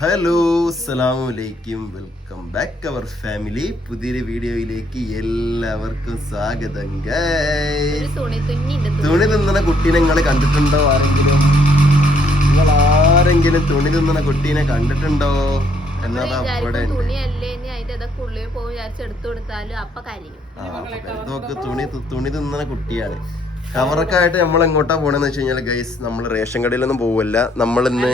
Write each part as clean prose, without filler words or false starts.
Hello അസ്സലാമലൈക്കും, welcome back അവർ family. പുതിയൊരു വീഡിയോയിലേക്ക് എല്ലാവർക്കും സ്വാഗതം. തുണി തിന്നണ കുട്ടീനെ നിങ്ങൾ കണ്ടിട്ടുണ്ടോ? നിങ്ങൾ ആരെങ്കിലും തുണി തിന്നണ കുട്ടീനെ കണ്ടിട്ടുണ്ടോ എന്നതാ ഇവിടെ തുണി തിന്നണ കുട്ടിയാണ്. കവറൊക്കെ ആയിട്ട് നമ്മൾ എങ്ങോട്ടാ പോണെന്ന് വെച്ച് കഴിഞ്ഞാൽ ഗൈസ്, നമ്മൾ റേഷൻ കടയിലൊന്നും പോവില്ല. നമ്മളിന്ന്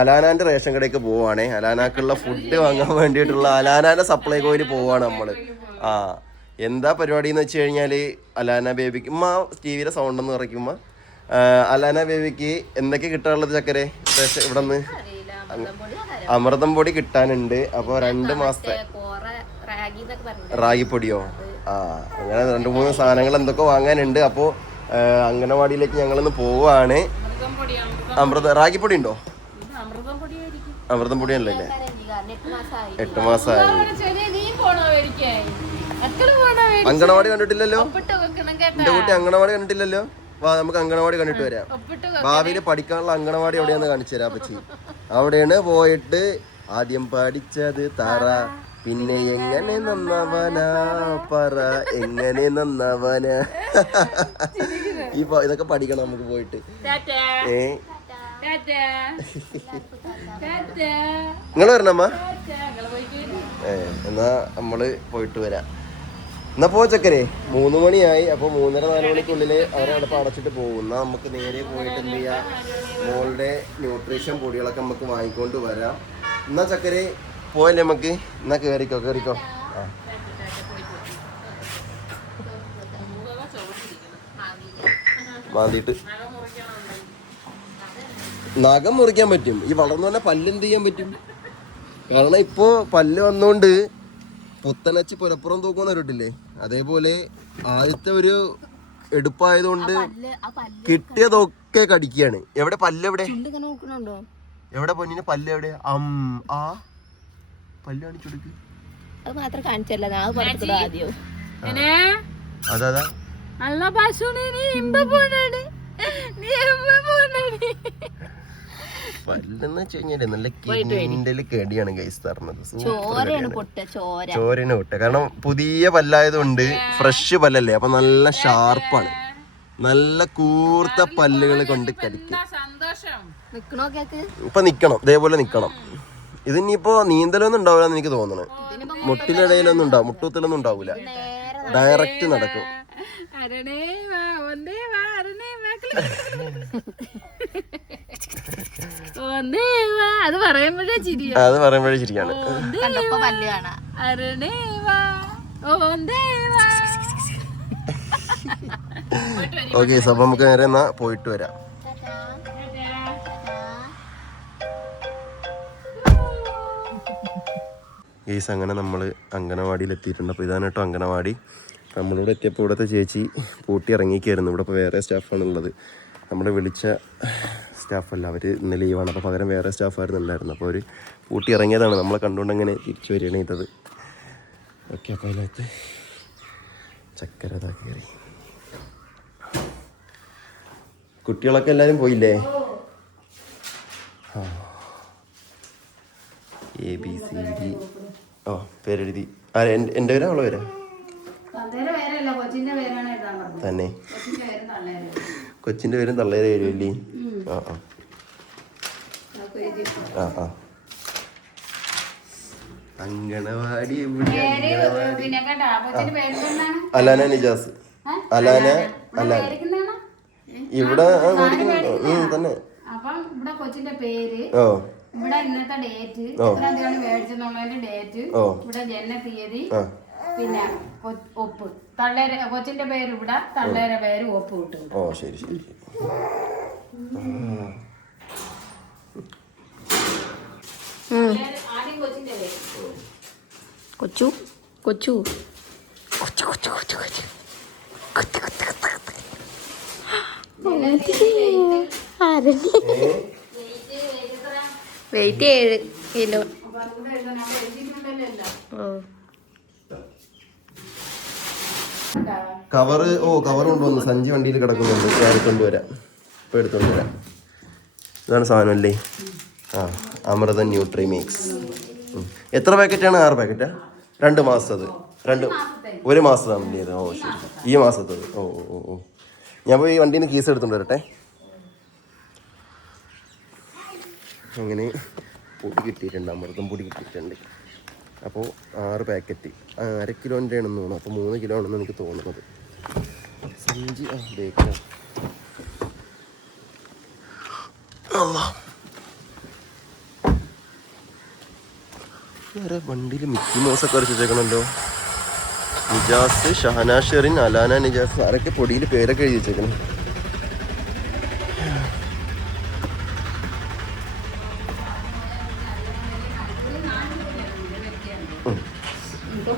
അലാനാന്റെ റേഷൻ കടയ്ക്ക് പോവാണേ. അലാനാക്കുള്ള ഫുഡ് വാങ്ങാൻ വേണ്ടിയിട്ടുള്ള അലാനാന്റെ സപ്ലൈകോയിൽ പോവാണ് നമ്മള്. എന്താ പരിപാടി എന്ന് വെച്ച് കഴിഞ്ഞാല്, അലാന ബേബിക്ക് ടിവിയുടെ സൗണ്ട് എന്ന് പറയുമ്പോ അലാന ബേബിക്ക് എന്തൊക്കെ കിട്ടാനുള്ളത് ചക്കരെ ഇവിടെ നിന്ന് അമൃതം പൊടി കിട്ടാനുണ്ട്. അപ്പൊ 2 മാസത്തെ റാഗിപ്പൊടിയോ അങ്ങനെ 2-3 സാധനങ്ങൾ എന്തൊക്കെ വാങ്ങാനുണ്ട്. അപ്പോൾ അംഗനവാടിയിലേക്ക് ഞങ്ങളിന്ന് പോവാണ്. റാഗിപ്പൊടി ഉണ്ടോ? അമൃതം പൊടിയല്ലേ? 8 മാസമായി. അംഗനവാടി കണ്ടിട്ടില്ലല്ലോ എന്റെ കുട്ടി, അംഗനവാടി കണ്ടിട്ടില്ലല്ലോ. വാ, നമുക്ക് അംഗനവാടി കണ്ടിട്ട് വരാം. ഭാവിയിൽ പഠിക്കാനുള്ള അംഗനവാടി എവിടെയാന്ന് കാണിച്ചു തരാം പറ്റി. അവിടെയാണ് പോയിട്ട് ആദ്യം പഠിച്ചത് തറ, പിന്നെ എങ്ങനെ നന്നവനാ പറ, എങ്ങനെ നന്നവനാ. ഇതൊക്കെ പഠിക്കണം നമുക്ക് പോയിട്ട്. നിങ്ങൾ വരണമ്മ? എന്നാ നമ്മള് പോയിട്ട് വരാം. എന്നാ പോ ചക്കരെ. 3 മണിയായി. അപ്പൊ 3:30-4 മണിക്കുള്ളില് അവരവിടെ അടച്ചിട്ട് പോകും. എന്നാ നമുക്ക് നേരെ പോയിട്ട് എന്ത് ചെയ്യാം, മോളുടെ ന്യൂട്രീഷൻ പൊടികളൊക്കെ നമുക്ക് വാങ്ങിക്കൊണ്ട് വരാം. എന്നാ ചക്കരെ പോയല്ലേ നമുക്ക്? എന്നാ കേറിക്കോ. മാന്തിട്ട് നഖം മുറിക്കാൻ പറ്റും. ഈ വളർന്നു തന്നെ പല്ല് എന്ത് ചെയ്യാൻ പറ്റും? കാരണം ഇപ്പോ പല്ല് വന്നോണ്ട് പുത്തനച്ച് പുരപ്പുറം തൂക്കുന്ന ഇട്ടില്ലേ, അതേപോലെ ആദ്യത്തെ ഒരു എടുപ്പായതുകൊണ്ട് കിട്ടിയതൊക്കെ കടിക്കുകയാണ്. എവിടെ പല്ല്? എവിടെ പൊന്നിന് പല്ല്? എവിടെ? പല്ല് കാണിച്ചെടുക്ക്. അതാ പല്ലെന്ന് വെച്ച് കഴിഞ്ഞാല് നല്ല കിണ്ടല് കേടിയാണ് ഗൈസ് തരണത്. ചോരന് പൊട്ട. കാരണം പുതിയ പല്ലായതുകൊണ്ട് ഫ്രഷ് പല്ലല്ലേ, അപ്പൊ നല്ല ഷാർപ്പാണ്. നല്ല കൂർത്ത പല്ലുകൾ കൊണ്ട് കടിക്കും. ഇപ്പൊ നിക്കണം, ഇതേപോലെ നിക്കണം. ഇതിനിപ്പോ നീന്തലൊന്നും ഉണ്ടാവില്ലെന്ന് എനിക്ക് തോന്നണേ. മുട്ടിനിടയിലൊന്നും ഉണ്ടാവും, മുട്ടുകുത്തലൊന്നും ഉണ്ടാവൂല. ഡയറക്റ്റ് നടക്കും. അത് പറയുമ്പോഴേ ചിരിയാണ്. ഓക്കെ, അപ്പൊ നമുക്ക് നേരെ എന്നാ പോയിട്ട് വരാം. ഗൈസ്, അങ്ങനെ നമ്മൾ അംഗനവാടിയിൽ എത്തിയിട്ടുണ്ട്. അപ്പോൾ ഇതാണ് കേട്ടോ അംഗനവാടി. നമ്മളിവിടെ എത്തിയപ്പോൾ ഇവിടുത്തെ ചേച്ചി പൂട്ടി ഇറങ്ങിക്കായിരുന്നു. ഇവിടെ ഇപ്പോൾ വേറെ സ്റ്റാഫാണുള്ളത്. നമ്മളെ വിളിച്ച സ്റ്റാഫല്ല, അവർ ഇന്ന് ലീവാണ്. അപ്പോൾ പകരം വേറെ സ്റ്റാഫായിരുന്നു ഉണ്ടായിരുന്നു. അപ്പോൾ അവർ പൂട്ടി ഇറങ്ങിയതാണ്. നമ്മളെ കണ്ടുകൊണ്ട് അങ്ങനെ തിരിച്ചു വരികയാണ് ചെയ്തത്. ഓക്കെ, അപ്പോൾ അതിനകത്ത് ചക്കര കയറി. കുട്ടികളൊക്കെ എല്ലാവരും പോയില്ലേ? ABCD പേരെഴുതി. എൻ്റെ പേരാ അവളെ പേരാ തന്നെ? കൊച്ചിൻ്റെ പേരും തള്ളേരെ എഴുതില്ലേ? അംഗനവാടി അലാന നിജാസ്. അലാന ഇവിടെ തന്നെ. ഇവിടെ കൊച്ചിന്റെ പേര്, ഇവിടെ ഇന്നത്തെ ഡേറ്റ്, മേടിച്ചെന്നുള്ളതിന്റെ ഡേറ്റ്, ഇവിടെ ജനന തീയതി, പിന്നെ ഒപ്പ്. തള്ളേര കൊച്ചിന്റെ പേര് ഇവിടെ, തള്ളേരെ പേര് ഒപ്പ് കിട്ടും. ഓ ശരി. ആദ്യം കൊച്ചിന്റെ പേര് കൊച്ചു. Wait 7 kilo. കവറ് കൊണ്ടുവന്നു. സഞ്ചി വണ്ടിയിൽ കിടക്കുന്നുണ്ട്, ഞാൻ എടുത്തോണ്ട് വരാം. ഇപ്പൊ എടുത്തോണ്ട് വരാം. ഇതാണ് സാധനം അല്ലേ? ആ, അമൃതം ന്യൂട്രി മിക്സ്. എത്ര പാക്കറ്റാണ്? 6 പാക്കറ്റാ? 2 മാസത്തത്? 1 മാസത്താണല്ലേ ഇത്? ഓ ശരി, ഈ മാസത്തത്. ഓ ഓ ഓ, ഞാൻ പോയി വണ്ടിയിൽ നിന്ന് കീസ് എടുത്തുകൊണ്ട് വരട്ടെ. അങ്ങനെ പൊടി കിട്ടിയിട്ടുണ്ട്, അമൃതം പൊടി കിട്ടിയിട്ടുണ്ട്. അപ്പോൾ 6 പാക്കറ്റ് 1/2 കിലോൻ്റെ ആണെന്ന് തോന്നുന്നു. അപ്പോൾ 3 കിലോ ആണെന്ന് എനിക്ക് തോന്നുന്നത്. സഞ്ചി ബേക്കാണ്. വണ്ടിയിൽ മിക്കി മോസൊക്കെ അരച്ച് വെച്ചേക്കണല്ലോ. നിജാസ്, ഷഹന ഷെറിൻ, അലാന നിജാസ്, ആരൊക്കെ പൊടിയിൽ പേരൊക്കെ എഴുതി വെച്ചേക്കണം.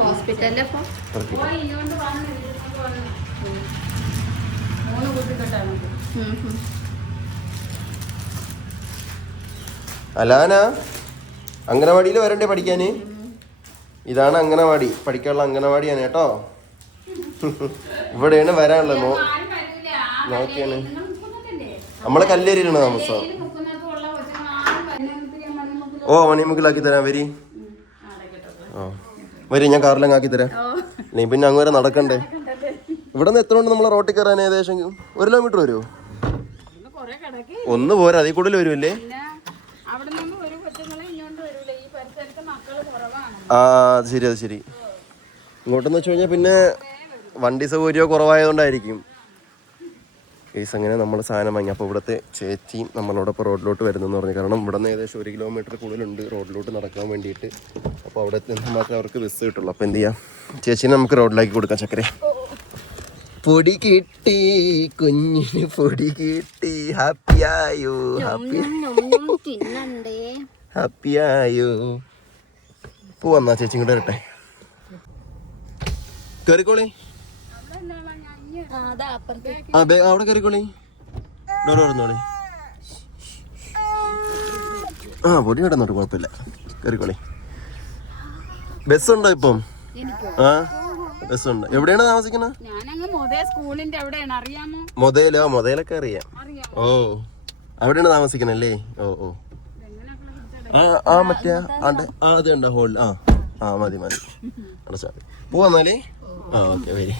ഹോസ്പിറ്റലിലെ അലാന, അംഗനവാടിയിൽ വരണ്ടേ പഠിക്കാന്? ഇതാണ് അംഗനവാടി, പഠിക്കാനുള്ള അംഗനവാടിയാണ് കേട്ടോ. ഇവിടെയാണ് വരാനുള്ളത്. നോക്കിയാണ് നമ്മളെ കല്ലേരിയിലാണ് താമസം. ഓ, മണിമുക്കിലാക്കി തരാം. വരി, ആ വരി, ഞാൻ കാറിലങ്ങ് ആക്കി തരാം. നീ പിന്നെ അങ്ങ് വരെ നടക്കണ്ടേ? ഇവിടെ നിന്ന് എത്ര ഉണ്ട് നമ്മളെ റോട്ടിൽ കയറാൻ? ഏകദേശം 1 കിലോമീറ്റർ വരുമോ? ഒന്ന് പോരാ, അതിൽ കൂടുതൽ വരുമല്ലേ? ആ, അത് ശരി, അത് ശരി. ഇങ്ങോട്ടെന്ന് വെച്ച് കഴിഞ്ഞാൽ പിന്നെ വണ്ടി സൗകര്യമോ കുറവായതുകൊണ്ടായിരിക്കും. കേസ് അങ്ങനെ നമ്മൾ സാധനം വാങ്ങി. അപ്പോൾ ഇവിടുത്തെ ചേച്ചിയും നമ്മളോടൊപ്പം റോഡിലോട്ട് വരുന്നതെന്ന് പറഞ്ഞു. കാരണം ഇവിടെ നിന്ന് ഏകദേശം 1 കിലോമീറ്റർ കൂടുതലുണ്ട് റോഡിലോട്ട് നടക്കാൻ വേണ്ടിയിട്ട്. അപ്പോൾ അവിടെ നിന്ന് മാത്രമേ അവർക്ക് ബസ് കിട്ടുള്ളൂ. അപ്പോൾ എന്ത് ചെയ്യാം, ചേച്ചീനെ നമുക്ക് റോഡിലാക്കി കൊടുക്കാം. ചക്കരെ പൊടി കിട്ടി, കുഞ്ഞിന് പൊടി കിട്ടി. ഹാപ്പിയായോ? ഹാപ്പിയായോ? പോവാ ചേച്ചി, ഇങ്ങോട്ട് വരട്ടെ. കയറിക്കോളി. അവിടെ കയറിക്കോളി. ഡോർ തുറന്നോളി. ആ, പൊടി കിടന്നോട്ട്, കുഴപ്പമില്ല. കയറിക്കോളി. ബസ്സുണ്ടോ ഇപ്പം? ആ, ബസ്സുണ്ട്. എവിടെയാണ് താമസിക്കുന്നത്? മൊതയിലോ? മൊതയിലൊക്കെ അറിയാം. ഓ, അവിടെയാണ് താമസിക്കണല്ലേ? ഓ ഓ, ആ മറ്റേ അത് കണ്ട ഹോളിൽ. ആ മതി മതി, അടച്ചാ മതി. പോവാന്നാലേ? ആ, ഓക്കെ, വരി.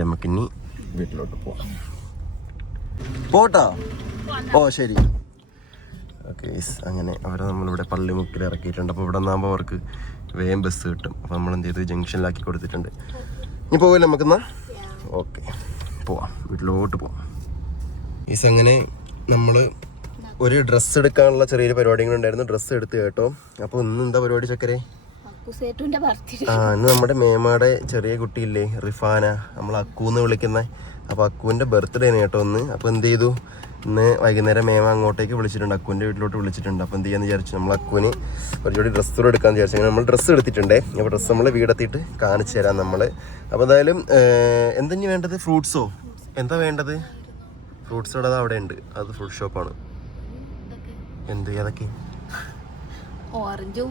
നമുക്കിനി വീട്ടിലോട്ട് പോവാം. പോട്ടാ? ഓ ശരി, ഓക്കെ. അങ്ങനെ അവരെ നമ്മളിവിടെ പള്ളിമുക്കിൽ ഇറക്കിയിട്ടുണ്ട്. അപ്പോൾ ഇവിടെ നിന്നാകുമ്പോൾ അവർക്ക് വേഗം ബസ് കിട്ടും. അപ്പോൾ നമ്മൾ എന്ത് ചെയ്തു, ജംഗ്ഷനിലാക്കി കൊടുത്തിട്ടുണ്ട്. ഇനി പോവില്ല നമുക്കെന്നാ? ഓക്കെ, പോവാം, വീട്ടിലോട്ട് പോവാം. അങ്ങനെ നമ്മൾ ഒരു ഡ്രസ്സ് എടുക്കാനുള്ള ചെറിയൊരു പരിപാടികളുണ്ടായിരുന്നു. ഡ്രസ്സ് എടുത്ത് കേട്ടോ. അപ്പോൾ ഇന്ന് എന്താ പരിപാടി ചക്കരെ? ഇന്ന് നമ്മുടെ മേമാടെ ചെറിയ കുട്ടിയില്ലേ, റിഫാന, നമ്മൾ അക്കൂന്ന് വിളിക്കുന്ന. അപ്പോൾ അക്കുവിൻ്റെ ബർത്ത്ഡേ ആണ് കേട്ടോ ഇന്ന്. അപ്പോൾ എന്ത് ചെയ്തു, ഇന്ന് വൈകുന്നേരം മേമ അങ്ങോട്ടേക്ക് വിളിച്ചിട്ടുണ്ട്, അക്കുവിൻ്റെ വീട്ടിലോട്ട് വിളിച്ചിട്ടുണ്ട്. അപ്പോൾ എന്ത് ചെയ്യാന്ന് വിചാരിച്ചു, നമ്മൾ അക്കുവിന് ഒരു ജോഡി ഡ്രസ്സ് എടുക്കാമെന്ന് വിചാരിച്ചു. അങ്ങനെ നമ്മൾ ഡ്രസ്സ് എടുത്തിട്ടുണ്ടേ. അപ്പോൾ ഡ്രസ്സ് നമ്മൾ വീടെത്തിയിട്ട് കാണിച്ചു തരാം നമ്മൾ. അപ്പോൾ എന്തായാലും എന്തെങ്കിലും വേണ്ടത്? ഫ്രൂട്ട്സോ എന്താ വേണ്ടത്? ഫ്രൂട്ട്സ് ഇവിടെ അവിടെ ഉണ്ട്, അത് ഫ്രൂട്ട് ഷോപ്പാണ്. എന്ത് ഏതൊക്കെ? ഓറഞ്ചും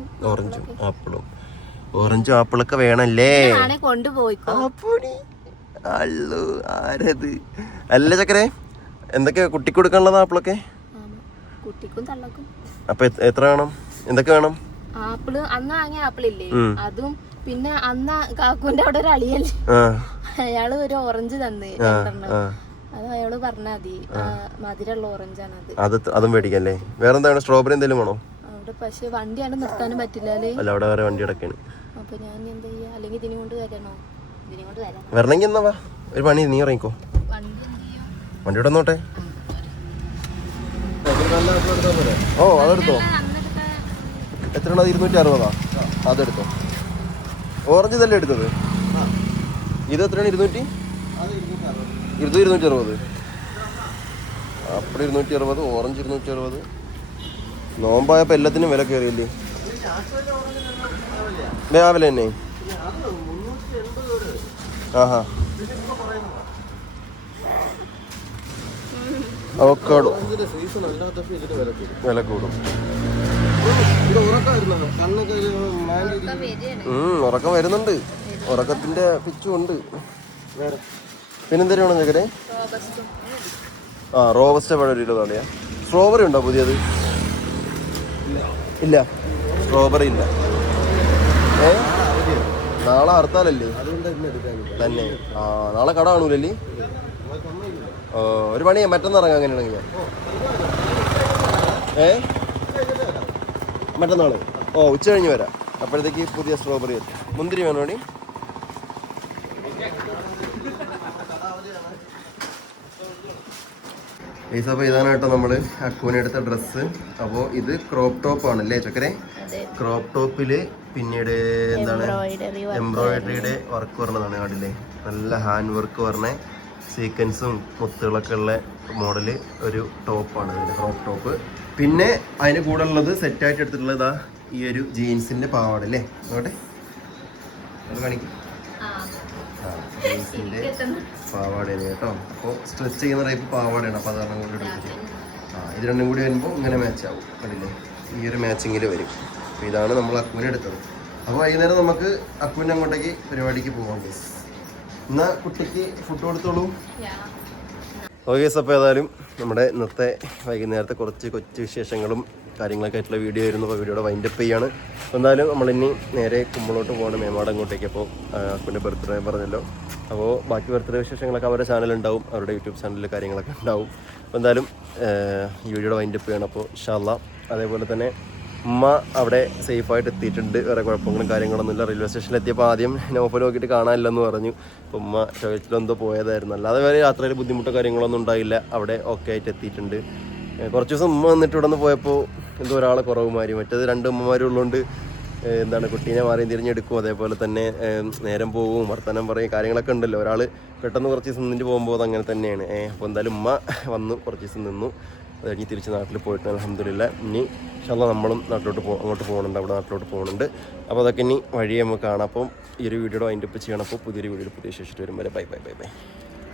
ആപ്പിളും. ഓറഞ്ചും ആപ്പിളൊക്കെ വേണല്ലേ? അള്ളു, ആരത്? അല്ല ചക്കരെ, എന്തൊക്കെയാ കുട്ടിക്ക് കൊടുക്കാനുള്ളത്? ആപ്പിളൊക്കെ അപ്പൊ എത്ര വേണം? എന്തൊക്കെ വേണം? ആപ്പിള് അന്ന് വാങ്ങിയ ആപ്പിളില്ലേ, അതും പിന്നെ അന്ന് കാക്കുവിന്റെ അവിടെ ഒരു അളിയല്ലേ, അയാള് ഒരു ഓറഞ്ച് തന്നേ. അത് അയാള് പറഞ്ഞാ മതി, മധുരമുള്ള ഓറഞ്ചാണ് അത്. അതും മേടിക്കല്ലേ? വേറെ എന്താണ്? സ്ട്രോബെറി എന്തെങ്കിലും വേണോ? അവിടെ പക്ഷെ വണ്ടിയാണ് നിർത്താനും പറ്റില്ലല്ലേ. അല്ല, അവിടെ വേറെ വണ്ടി കിടക്കാണ്. അപ്പൊ ഞാൻ എന്താ ചെയ്യാ? അല്ലെങ്കിൽ ഇതിനെ കൊണ്ട് വരണോ? വരണമെങ്കിൽ എന്നാ വാ, ഒരു പണി, നീ ഇറങ്ങിക്കോ. വണ്ടി ഇവിടെ നോട്ടെ. ഓ, അതെടുത്തോ. എത്രയാണ്? 260. അതെടുത്തോ. ഓറഞ്ച് ഇതല്ലേ എടുത്തത്? ഇത് എത്രയാണ്? 200? ഇത് 260. അപ്പോൾ 260, ഓറഞ്ച് 260. നോമ്പായപ്പോൾ എല്ലാത്തിനും വില കയറിയില്ലേ? രാവിലെ തന്നെ. ആഹാ, അവക്കാഡോ വില കൂടും. ഉറക്കം വരുന്നുണ്ട്, ഉറക്കത്തിന്റെ പിച്ചും ഉണ്ട്. വേറെ പിന്നെന്തെങ്കിലും വേണം ചക്കരെ? ആ റോബസ്റ്റ പഴം 1 കിലോ തള്ളിയാ. സ്ട്രോബെറി ഉണ്ടോ പുതിയത്? ഇല്ല, സ്ട്രോബെറി ഇല്ല. നാളെ ഹർത്താലല്ലേ തന്നെ? ആ നാളെ കട കാണൂലല്ലേ? ഒരു പണിയാ, മറ്റൊന്ന് ഇറങ്ങാം അങ്ങനെയാണെങ്കിൽ. മറ്റന്നാള് ഉച്ച കഴിഞ്ഞ് വരാം. അപ്പോഴത്തേക്ക് പുതിയ സ്ട്രോബെറി എത്തും. മുന്തിരി വേണോ വേണ്ടി? അപ്പോൾ ഇതാണ് കേട്ടോ നമ്മൾ അക്കുവിനെടുത്ത ഡ്രസ്സ്. അപ്പോൾ ഇത് ക്രോപ്പ് ടോപ്പ് ആണല്ലേ ചക്കരെ? ക്രോപ്പ് ടോപ്പിൽ പിന്നീട് എന്താണ് എംബ്രോയിഡറിയുടെ വർക്ക് പറഞ്ഞതാണ് കണ്ടില്ലേ? നല്ല ഹാൻഡ് വർക്ക് പറഞ്ഞ സീക്വൻസും മുത്തുകളൊക്കെ ഉള്ള മോഡല് ഒരു ടോപ്പാണ് ഇതിൻ്റെ ക്രോപ്പ് ടോപ്പ്. പിന്നെ അതിന് കൂടെ ഉള്ളത് സെറ്റായിട്ട് എടുത്തിട്ടുള്ളത് ഈ ഒരു ജീൻസിൻ്റെ പാവാട അല്ലേ? നോട്ടെ അത് കാണിക്കും. ജീൻസിൻ്റെ പാവാടയാണ് കേട്ടോ. അപ്പോൾ സ്ട്രെച്ച് ചെയ്യുന്ന ടൈപ്പ് പാവാടയാണ്. അപ്പോൾ അതാണ് കൊണ്ട് എടുക്കുന്നത്. ഇത് രണ്ടും കൂടി വരുമ്പോൾ ഇങ്ങനെ മാച്ച് ആവും കണ്ടില്ലേ? ഈ ഒരു മാച്ചിങ്ങിൽ വരും. അപ്പോൾ ഇതാണ് നമ്മൾ അക്കുവിനെ എടുത്തത്. അപ്പോൾ വൈകുന്നേരം നമുക്ക് അക്കുവിൻ്റെ അങ്ങോട്ടേക്ക് പരിപാടിക്ക് പോകാം ഗൈസ്. എന്നാൽ കുട്ടിക്ക് ഫുഡ് കൊടുത്തോളൂ. ഓക്കെ, അപ്പോൾ ഏതായാലും നമ്മുടെ ഇന്നത്തെ വൈകുന്നേരത്തെ കുറച്ച് കൊച്ചു വിശേഷങ്ങളും കാര്യങ്ങളൊക്കെ ആയിട്ടുള്ള വീഡിയോ ആയിരുന്നു. അപ്പോൾ വീഡിയോയുടെ വൈൻഡപ്പ് ചെയ്യാണ്. എന്തായാലും നമ്മളിനി നേരെ കുമ്പളോട്ട് പോകണം, മേമാട് അങ്ങോട്ടേക്ക്. അപ്പോൾ അക്കുവിൻ്റെ ബർത്ത്ഡേ പറഞ്ഞല്ലോ. അപ്പോൾ ബാക്കി ബർത്ത്ഡേ വിശേഷങ്ങളൊക്കെ അവരുടെ ചാനലുണ്ടാവും, അവരുടെ യൂട്യൂബ് ചാനലിൽ കാര്യങ്ങളൊക്കെ ഉണ്ടാവും. അപ്പോൾ എന്തായാലും ഈ വീഡിയോയുടെ വൈൻഡപ്പ് ചെയ്യണം. അപ്പോൾ ഇൻഷാ അല്ലാഹ് അതേപോലെ തന്നെ ഉമ്മ അവിടെ സേഫായിട്ട് എത്തിയിട്ടുണ്ട്. വേറെ കുഴപ്പങ്ങളും കാര്യങ്ങളൊന്നുമില്ല. റെയിൽവേ സ്റ്റേഷനിൽ എത്തിയപ്പോൾ ആദ്യം നൗഫൽ നോക്കിയിട്ട് കാണാനില്ലെന്ന് പറഞ്ഞു. അപ്പോൾ ഉമ്മ ടോയ്ലറ്റിലെന്തോ പോയതായിരുന്നു. അല്ലാതെ വേറെ യാത്രയിൽ ബുദ്ധിമുട്ടോ കാര്യങ്ങളൊന്നും ഉണ്ടായില്ല. അവിടെ ഓക്കെ ആയിട്ട് എത്തിയിട്ടുണ്ട്. കുറച്ച് ദിവസം ഉമ്മ വന്നിട്ട് ഇവിടെ നിന്ന് പോയപ്പോൾ എന്തോ ഒരാളെ കുറവ് മാറി. മറ്റേത് 2 ഉമ്മമാരും ഉള്ളതുകൊണ്ട് എന്താണ് കുട്ടീനെ മാറിയും തിരിഞ്ഞെടുക്കും, അതേപോലെ തന്നെ നേരം പോവും, വർത്തമാനം പറയും, കാര്യങ്ങളൊക്കെ ഉണ്ടല്ലോ. ഒരാൾ പെട്ടെന്ന് കുറച്ച് ദിവസം നിന്നിട്ട് പോകുമ്പോൾ അതങ്ങനെ തന്നെയാണ്. അപ്പോൾ എന്തായാലും ഉമ്മ വന്നു, കുറച്ച് ദിവസം നിന്നു. അത് കഴിഞ്ഞ് തിരിച്ച് നാട്ടിൽ പോയിട്ട് അൽഹംദുലില്ലാ. ഇനി ഇൻഷാ അല്ലാഹ് നമ്മളും അങ്ങോട്ട് പോകുന്നുണ്ട്, അവിടെ നാട്ടിലോട്ട് പോകുന്നുണ്ട്. അപ്പോൾ അതൊക്കെ ഇനി വഴിയെ നമുക്ക് കാണാം. അപ്പം ഈ ഒരു വീഡിയോയുടെ വൈൻഡപ്പ് ചെയ്യണം. അപ്പോൾ പുതിയൊരു വീഡിയോയിൽ പുതിയ ശേഷിച്ച് വരും വരെ ബൈ ബൈ ബൈ ബൈ.